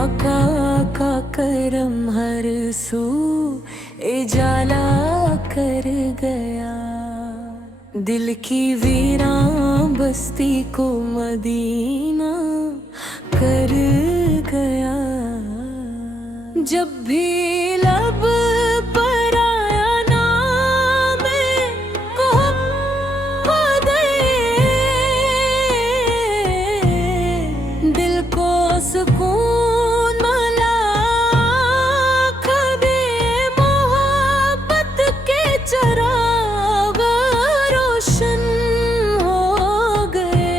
आका का करम हर सू इजाला कर गया। दिल की वीरान बस्ती को मदीना कर गया। जब भी लब पर आया नाम मोहम्मद, दिल को सुकून मिला। कभी मोहब्बत के चिराग रोशन हो गए।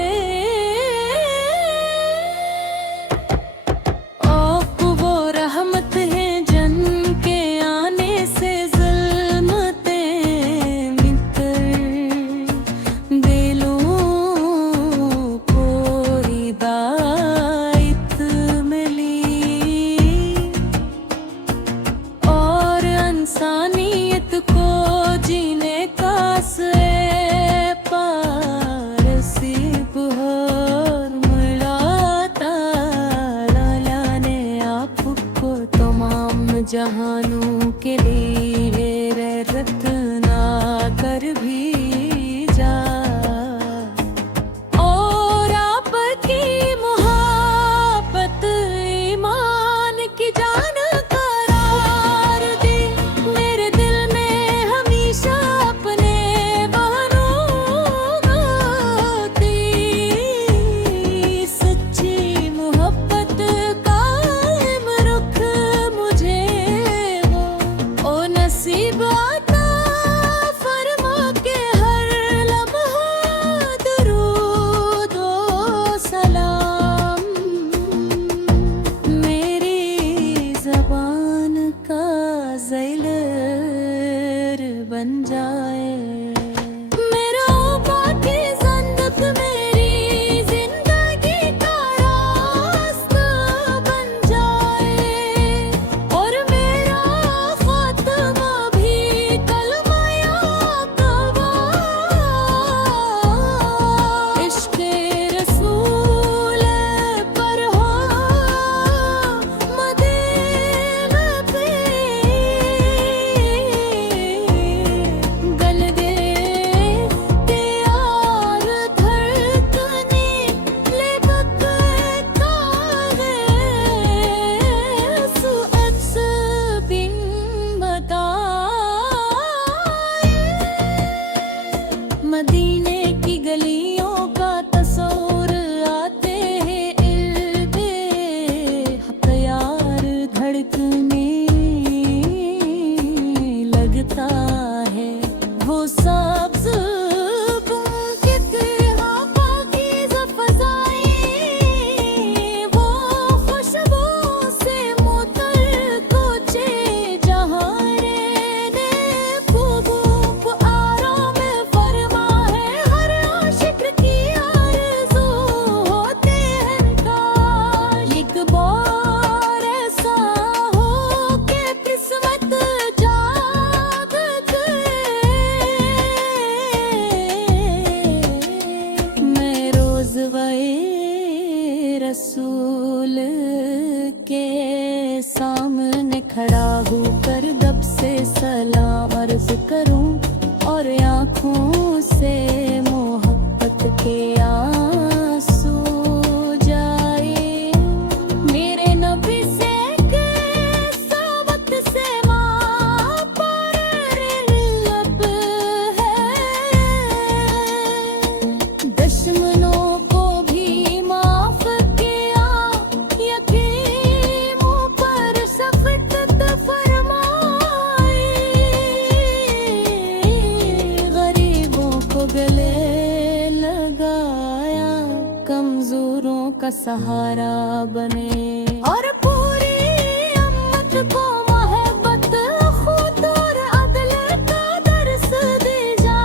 आप वो रहमत हैं जिनके आने से ज़ुल्मतें मिट दिलों को हिदायत मिली और इंसानियत को जीने का नसीब और मिला। ताला ने आपको तमाम जहानों के लिए रत्ना कर भेजा और आपकी मोहब्बत ईमान की जान करार दी। मेरे दिल में हमेशा अपने बनोगी सच्ची मोहब्बत का रुख मुझे वो ओ नसीब आता फरमा के हर लम्हा दुरूद ओ सलाम मेरी ज़बान का ज़ैलर बन जाए। मेरा बाकी ज़िंदत मेरी ज़िंदगी का रास्ता बन जाए और मेरा ख़ात्मा भी कलमा या तौबा। इश्क़ रसूल पर हो मदीना पे गल दे त्यार धड़कने ले बकता है सुअत्स बिन बताए। मदीने की गलियों का तस्वुर आते हैं इल्बे हक़ यार धड़कने लगता है वो सब्ज़ बुक़ित पाकीज़ फ़ज़ाएं वो खुशबू से मुअत्तर कोचे जहाँ रहने खूब आराम फरमा है हर आशिक की आरज़ू होते हैं काश एक बार ऐसा हो के किस्मत जाग गए। मैं रोज़ वए रसूल के सामने खड़ा हूँ कर दब से सलाम अर्ज़ करूँ और आँखों से मोहब्बत के आंसू जाए। मेरे नबी से कैसा वक्त से माँ पर लब है दुश्मनों को भी माफ किया यतीमों पर शफ़क़त फरमाई। गरीबों को गले लगाया कमजोरों का सहारा बने और पूरी उम्मत को मोहब्बत खुद और अदल का दर्स दे जा।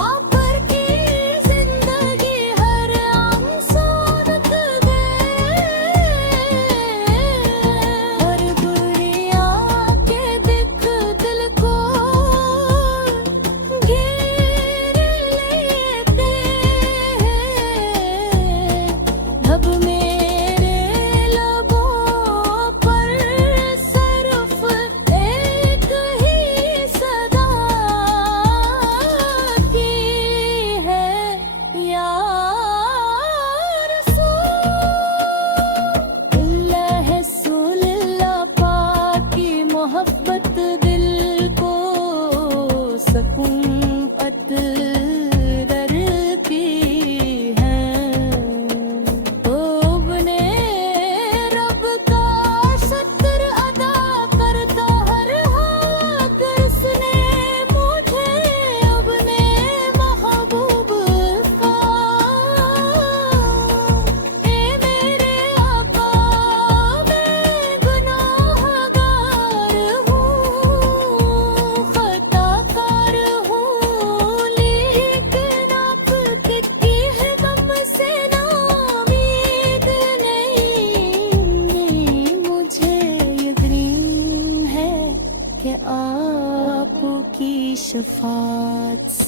आप पर की जिंदगी हर आम सूरत गए और बुरिया के दिख दिल को घेर लेते हैं। अब मेरे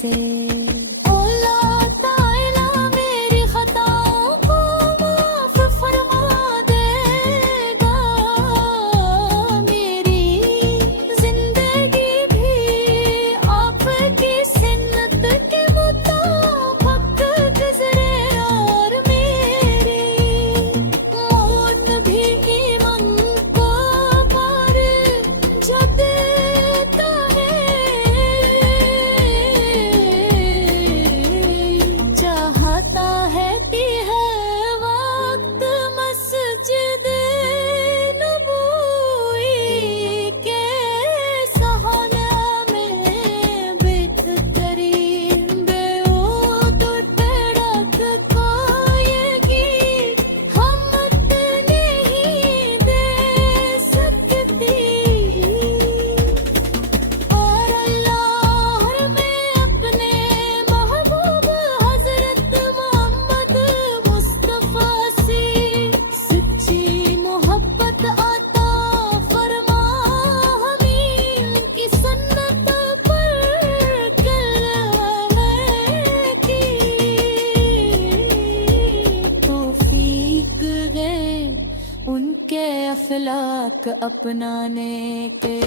से। ओला ताला मेरी खताओं को माफ फरमा देगा, मेरी जिंदगी भी आपकी सुन्नत के मुताबिक गुजरे और मेरी मौत भी ईमान को पर जो देता है, चाहता है कि है वक्त मस्जिद नबूई के सहाने में बिठ करी बेऊद तड़क को ये गीत हम नहीं दे सकती। और अल्लाह में अपने महबूब हजरत मोहम्मद मुस्तफा से सच्ची मोहब्बत आता फरमा, हमें उनकी सुन्नत पर चलने की तौफीक है उनके अखलाक अपनाने के।